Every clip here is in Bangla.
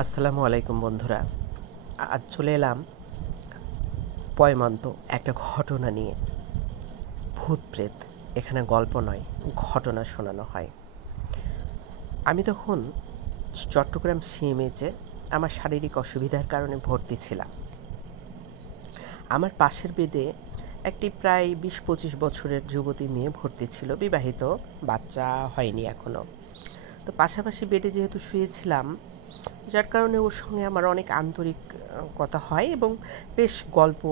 আসসালামু আলাইকুম বন্ধুরা। আজ চলে এলাম পয়মান্ত একটা ঘটনা নিয়ে। ভূত প্রেত এখানে গল্প নয়, ঘটনা শোনানো হয়। আমি তখন চট্টগ্রাম সিএমএইচে আমার শারীরিক অসুবিধার কারণে ভর্তি ছিলাম। আমার পাশের বেডে একটি প্রায় ২০-২৫ বছরের যুবতী মেয়ে ভর্তি ছিল, বিবাহিত, বাচ্চা হয়নি এখনও। তো পাশাপাশি বেডে যেহেতু শুয়েছিলাম, যার কারণে ওর সঙ্গে আমার অনেক আন্তরিক কথা হয় এবং বেশ গল্প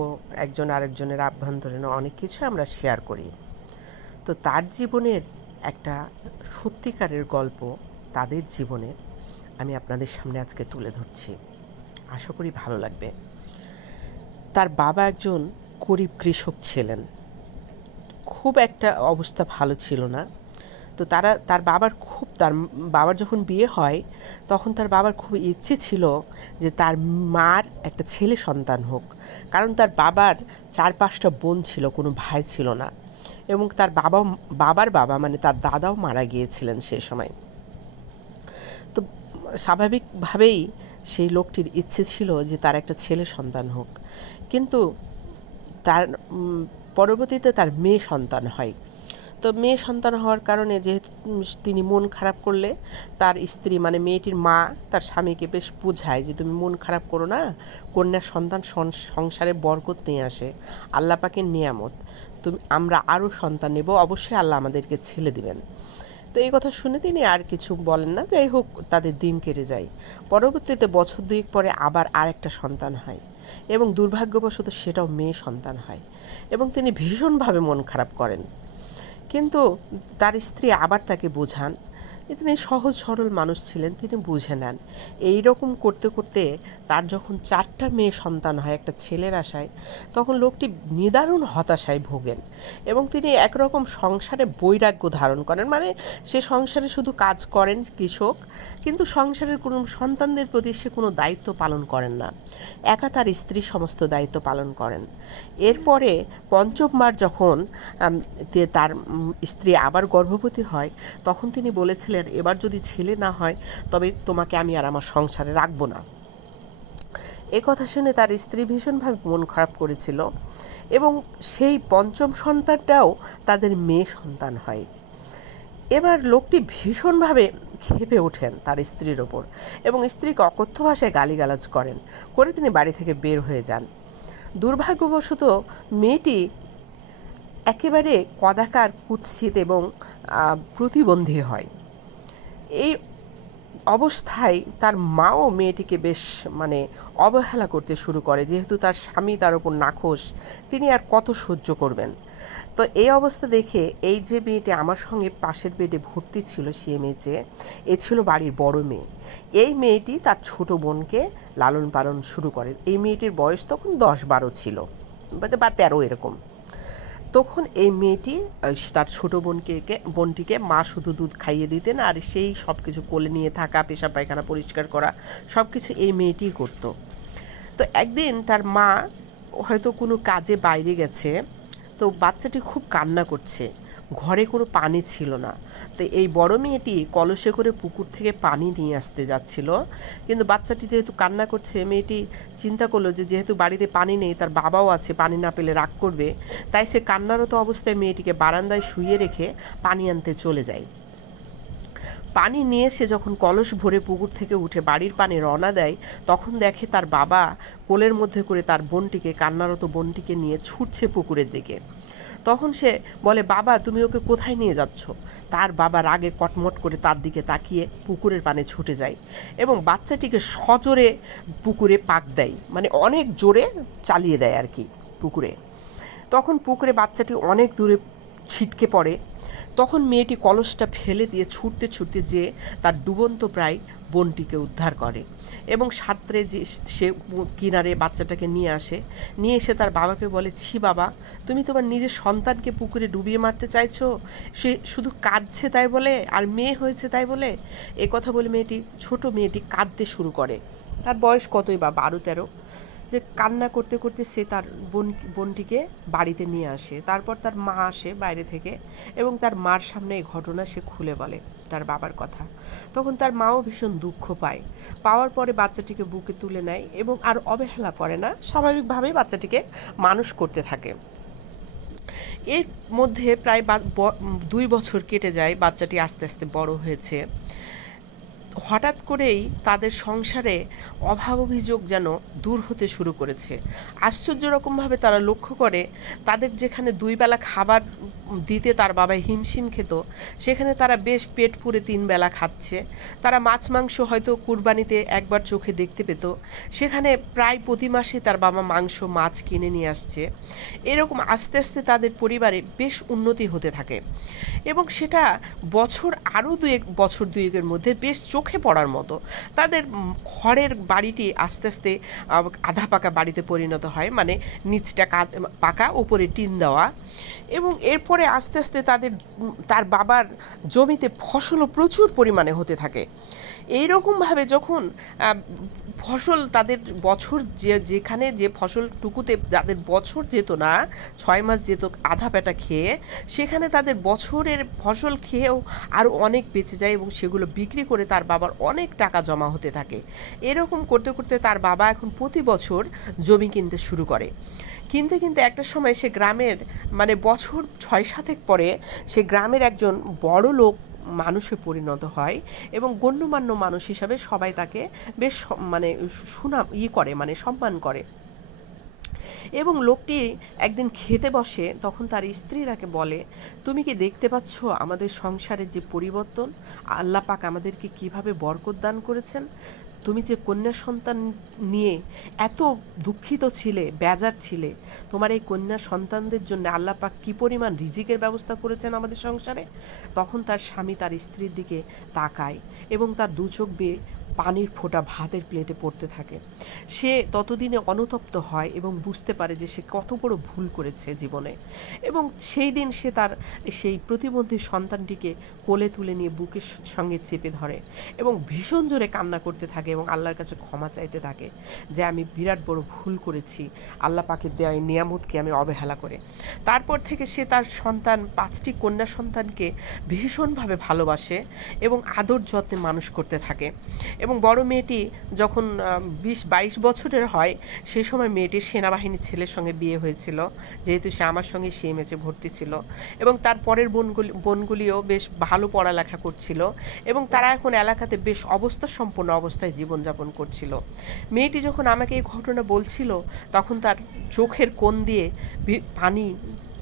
একজন আরেকজনের আভ্যন্তরীণ অনেক কিছু আমরা শেয়ার করি। তো তার জীবনের একটা সত্যিকারের গল্প, তাদের জীবনের আমি আপনাদের সামনে আজকে তুলে ধরছি। আশা করি ভালো লাগবে। তার বাবা একজন গরিব কৃষক ছিলেন, খুব একটা অবস্থা ভালো ছিল না। তো তার বাবার যখন বিয়ে হয় তখন তার বাবার খুব ইচ্ছে ছিল যে তার মার একটা ছেলে সন্তান হোক, কারণ তার বাবার 4-5টা বোন ছিল, কোনো ভাই ছিল না। এবং তার বাবার বাবা মানে তার দাদাও মারা গিয়েছিলেন সে সময়। তো স্বাভাবিকভাবেই সেই লোকটির ইচ্ছে ছিল যে তার একটা ছেলে সন্তান হোক, কিন্তু তার পরবর্তীতে তার মেয়ে সন্তান হয়। তো মেয়ে সন্তান হওয়ার কারণে যেহেতু তিনি মন খারাপ করলে তার স্ত্রী মানে মেয়েটির মা তার স্বামীকে বেশ বোঝায় যে তুমি মন খারাপ করো না, কন্যা সন্তান সংসারে বরকত নিয়ে আসে, আল্লাহ পাকের নিয়ামত, আমরা আরও সন্তান নেব, অবশ্যই আল্লাহ আমাদেরকে ছেলে দিবেন। তো এই কথা শুনে তিনি আর কিছু বলেন না। যাই হোক, তাদের দিন কেটে যায়। পরবর্তীতে বছর দুয়েক পরে আবার আরেকটা সন্তান হয় এবং দুর্ভাগ্যবশত সেটাও মেয়ে সন্তান হয় এবং তিনি ভীষণভাবে মন খারাপ করেন। কিন্তু তার স্ত্রী আবার তাকে বোঝান। তিনি সহজ সরল মানুষ ছিলেন, তিনি বুঝে নেন। এই রকম করতে করতে তার যখন 4টা মেয়ে সন্তান হয় একটা ছেলের আশায়, তখন লোকটি নিদারুণ হতাশায় ভোগেন এবং তিনি একরকম সংসারে বৈরাগ্য ধারণ করেন। মানে সে সংসারে শুধু কাজ করেন, কৃষক, কিন্তু সংসারের কোনো সন্তানদের প্রতি সে কোনো দায়িত্ব পালন করেন না। একা তার স্ত্রী সমস্ত দায়িত্ব পালন করেন। এরপরে পঞ্চমবার যখন তার স্ত্রী আবার গর্ভবতী হয়, তখন তিনি বলেছিলেন এবার যদি ছেলে না হয় তবে তোমাকে আমি আর আমার সংসারে রাখবো না। এ কথা শুনে তার স্ত্রী ভীষণভাবে মন খারাপ করেছিল এবং সেই পঞ্চম সন্তানটাও তাদের মেয়ে সন্তান হয়। এবার লোকটি ভীষণভাবে ক্ষেপে ওঠেন তার স্ত্রীর ওপর এবং স্ত্রীকে অকথ্য ভাষায় গালিগালাজ করে তিনি বাড়ি থেকে বের হয়ে যান। দুর্ভাগ্যবশত মেয়েটি একেবারে কদাকার, কুৎসিত এবং প্রতিবন্ধী হয়। এই অবস্থায় তার মাও মেয়েটিকে বেশ অবহেলা করতে শুরু করে, যেহেতু তার স্বামী তার উপর নাখোশ, তিনি আর কত সহ্য করবেন। তো এই অবস্থা দেখে এই যে মেয়েটি আমার সঙ্গে পাশের বেডে ভর্তি ছিল সিএমএইচে, এ ছিল বাড়ির বড় মেয়ে। এই মেয়েটি তার ছোট বোনকে লালন পালন শুরু করে। এই মেয়েটির বয়স তখন 10-12 ছিল বা 13 এরকম। তখন এই মেয়েটি তার ছোট বোনটিকে মা শুধু দুধ খাইয়ে দিতেন, আর সেই সব কিছু কোলে নিয়ে থাকা, পেশাব পায়খানা পরিষ্কার করা সব কিছু এই মেয়েটিই করতো। তো একদিন তার মা হয়তো কোনো কাজে বাইরে গেছে, তো বাচ্চাটি খুব কান্না করছে, ঘরে কোনো পানি ছিল না। তো এই বড় মেয়েটি কলসে করে পুকুর থেকে পানি নিয়ে আসতে যাচ্ছিল, কিন্তু বাচ্চাটি যেহেতু কান্না করছে, মেয়েটি চিন্তা করলো যে যেহেতু বাড়িতে পানি নেই, তার বাবাও আছে, পানি না পেলে রাগ করবে, তাই সে কান্নারত অবস্থায় মেয়েটিকে বারান্দায় শুইয়ে রেখে পানি আনতে চলে যায়। পানি নিয়ে সে যখন কলস ভরে পুকুর থেকে উঠে বাড়ির পানে রওনা দেয়, তখন দেখে তার বাবা কোলের মধ্যে করে তার কান্নারত বোনটিকে নিয়ে ছুটছে পুকুরের দিকে। তখন সে বলে, বাবা তুমি ওকে কোথায় নিয়ে যাচ্ছ? তার বাবা রাগে কটমট করে তার দিকে তাকিয়ে পুকুরের পানে ছুটে যায় এবং বাচ্চাটিকে সজোরে পুকুরে পাক দেয়, অনেক জোরে চালিয়ে দেয় আর কি পুকুরে। তখন পুকুরে বাচ্চাটি অনেক দূরে ছিটকে পড়ে। তখন মেয়েটি কলসটা ফেলে দিয়ে ছুটতে ছুটতে যেয়ে তার ডুবন্ত প্রায় বোনটিকে উদ্ধার করে এবং সাঁতরে যে সে কিনারে বাচ্চাটাকে নিয়ে এসে তার বাবাকে বলে, ছি বাবা, তুমি তোমার নিজের সন্তানকে পুকুরে ডুবিয়ে মারতে চাইছো? সে শুধু কাঁদছে তাই বলে, আর মেয়ে হয়েছে তাই বলে? এ কথা বলে ছোট মেয়েটি কাঁদতে শুরু করে। তার বয়স কতই বা 12-13। যে কান্না করতে করতে সে তার বোনটিকে বাড়িতে নিয়ে আসে। তারপর তার মা আসে বাইরে থেকে এবং তার মার সামনে এই ঘটনা সে খুলে বলে তার বাবার কথা। তখন তার মাও ভীষণ দুঃখ পায়। পাওয়ার পরে বাচ্চাটিকে বুকে তুলে নেয় এবং আর অবহেলা করে না, স্বাভাবিকভাবেই বাচ্চাটিকে মানুষ করতে থাকে। এর মধ্যে প্রায় 2 বছর কেটে যায়, বাচ্চাটি আস্তে আস্তে বড় হয়েছে। হঠাৎ করেই তাদের সংসারে অভাব অভিযোগ যেন দূর হতে শুরু করেছে। আশ্চর্য রকমভাবে তারা লক্ষ্য করে তাদের যেখানে 2 বেলা খাবার দিতে তার বাবা হিমশিম খেত, সেখানে তারা বেশ পেট পুরে 3 বেলা খাচ্ছে। তারা মাছ মাংস হয়তো কুরবানিতে একবার চোখে দেখতে পেত, সেখানে প্রায় প্রতি মাসে তার বাবা মাংস মাছ কিনে নিয়ে আসছে। এরকম আস্তে আস্তে তাদের পরিবারে বেশ উন্নতি হতে থাকে এবং সেটা বছর আরও 2 বছর 2-এর মধ্যে বেশ চোখে পড়ার মতো। তাদের খড়ের বাড়িটি আস্তে আস্তে আধা পাকা বাড়িতে পরিণত হয়, মানে নিচটা পাকা, উপরে টিন দেওয়া। এবং এরপরে আস্তে আস্তে তার বাবার জমিতে ফসলও প্রচুর পরিমাণে হতে থাকে। এইরকমভাবে যখন ফসল তাদের বছর যেখানে যে ফসলটুকুতে যাদের বছর যেত না, 6 মাস যেত আধা পেটা খেয়ে, সেখানে তাদের বছরের ফসল খেয়েও আরও অনেক বেঁচে যায় এবং সেগুলো বিক্রি করে তার বাবার অনেক টাকা জমা হতে থাকে। এরকম করতে করতে তার বাবা এখন প্রতি বছর জমি কিনতে শুরু করে। কিনতে কিনতে একটা সময় সে গ্রামের, মানে বছর 6-7 পরে সে গ্রামের একজন বড় লোক মানুষে পরিণত হয় এবং গণ্যমান্য মানুষ হিসাবে সবাই তাকে বেশ মানে সুনাম করে, মানে সম্মান করে। এবং লোকটি একদিন খেতে বসে, তখন তার স্ত্রী তাকে বলে, তুমি কি দেখতে পাচ্ছ আমাদের সংসারের যে পরিবর্তন? আল্লাহ পাক আমাদেরকে কিভাবে বরকত দান করেছেন। তুমি যে কন্যা সন্তান নিয়ে এত দুঃখিত ছিলে, বেজার ছিলে, তোমার এই কন্যা সন্তানদের জন্য আল্লাহ পাক কী পরিমাণ রিজিকের ব্যবস্থা করেছেন আমাদের সংসারে। তখন তার স্বামী তার স্ত্রীর দিকে তাকায় এবং তার 2 চোখ বেয়ে পানির ফোঁটা ভাতের প্লেটে পড়তে থাকে। সে ততদিনে অনুতপ্ত হয় এবং বুঝতে পারে যে সে কত বড় ভুল করেছে জীবনে। এবং সেই দিন সে তার সেই প্রতিবন্ধী সন্তানটিকে কোলে তুলে নিয়ে বুকের সঙ্গে চেপে ধরে এবং ভীষণ জোরে কান্না করতে থাকে এবং আল্লাহর কাছে ক্ষমা চাইতে থাকে যে আমি বিরাট বড় ভুল করেছি, আল্লাহ পাকের দেওয়া এই নিয়ামতকে আমি অবহেলা করে। তারপর থেকে সে তার সন্তান 5টি কন্যা সন্তানকে ভীষণভাবে ভালোবাসে এবং আদর যত্নে মানুষ করতে থাকে। এবং বড় মেয়েটি যখন 20-22 বছরের হয়, সেই সময় মেয়েটির সেনাবাহিনীর ছেলের সঙ্গে বিয়ে হয়েছিল, যেহেতু সে আমার সঙ্গে সিএমএইচে ভর্তি ছিল। এবং তার পরের বোনগুলিও বেশ ভালো পড়ালেখা করছিল এবং তারা এখন এলাকাতে বেশ অবস্থা সম্পন্ন অবস্থায় জীবনযাপন করছিল। মেয়েটি যখন আমাকে এই ঘটনা বলছিল, তখন তার চোখের কোণ দিয়ে পানি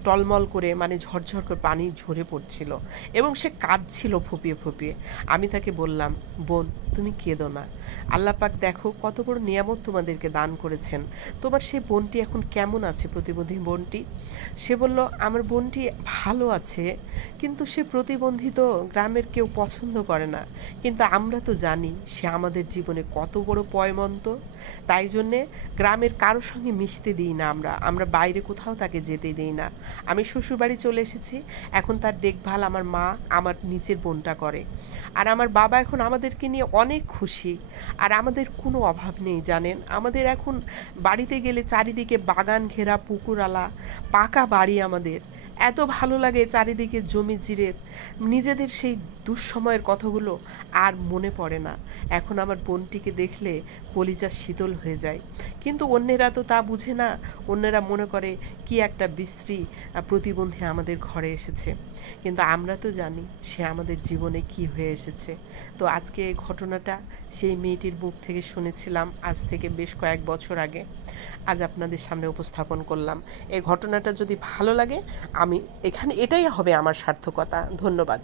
টলমল করে, মানে ঝরঝর করে পানি ঝরে পড়ছিল এবং সে কাঁদছিল ফুপিয়ে ফুপিয়ে। আমি তাকে বললাম, বোন তুমি কেঁদো না, আল্লাহ পাক দেখো কত বড় নিয়ামত তোমাদেরকে দান করেছেন। তোমার সেই বোনটি এখন কেমন আছে, প্রতিবন্ধী বোনটি? সে বলল, আমার বোনটি ভালো আছে, কিন্তু সে প্রতিবন্ধী তো গ্রামের কেউ পছন্দ করে না, কিন্তু আমরা তো জানি সে আমাদের জীবনে কত বড় পয়মন্ত, তাই জন্যে গ্রামের কারোর সঙ্গে মিশতে দিই না, আমরা বাইরে কোথাও তাকে যেতে দিই না। আমি শ্বশুরবাড়ি চলে এসেছি, এখন তার দেখভাল আমার মা, আমার নিচের বোনটা করে। আর আমার বাবা এখন আমাদেরকে নিয়ে অনেক খুশি, আর আমাদের কোনো অভাব নেই জানেন। আমাদের এখন বাড়িতে গেলে চারিদিকে বাগান ঘেরা, পুকুরালা, পাকা বাড়ি। আমাদের এত ভালো লাগে, চারিদিকে জমি জিরে। নিজেদের সেই দুঃসময়ের কথাগুলো আর মনে পড়ে না। এখন আমার বোনটিকে দেখলে কলিজা শীতল হয়ে যায়। কিন্তু অন্যেরা তো তা বুঝে না। অন্যেরা মনে করে কি একটা বিশ্রী প্রতিবন্ধী আমাদের ঘরে এসেছে, কিন্তু আমরা তো জানি সে আমাদের জীবনে কি হয়ে এসেছে। তো আজকে এই ঘটনাটা সেই মেয়েটির মুখ থেকে শুনেছিলাম আজ থেকে বেশ কয়েক বছর আগে, আজ আপনাদের সামনে উপস্থাপন করলাম। এই ঘটনাটা যদি ভালো লাগে, আমি এখানে এটাই হবে আমার সার্থকতা। ধন্যবাদ।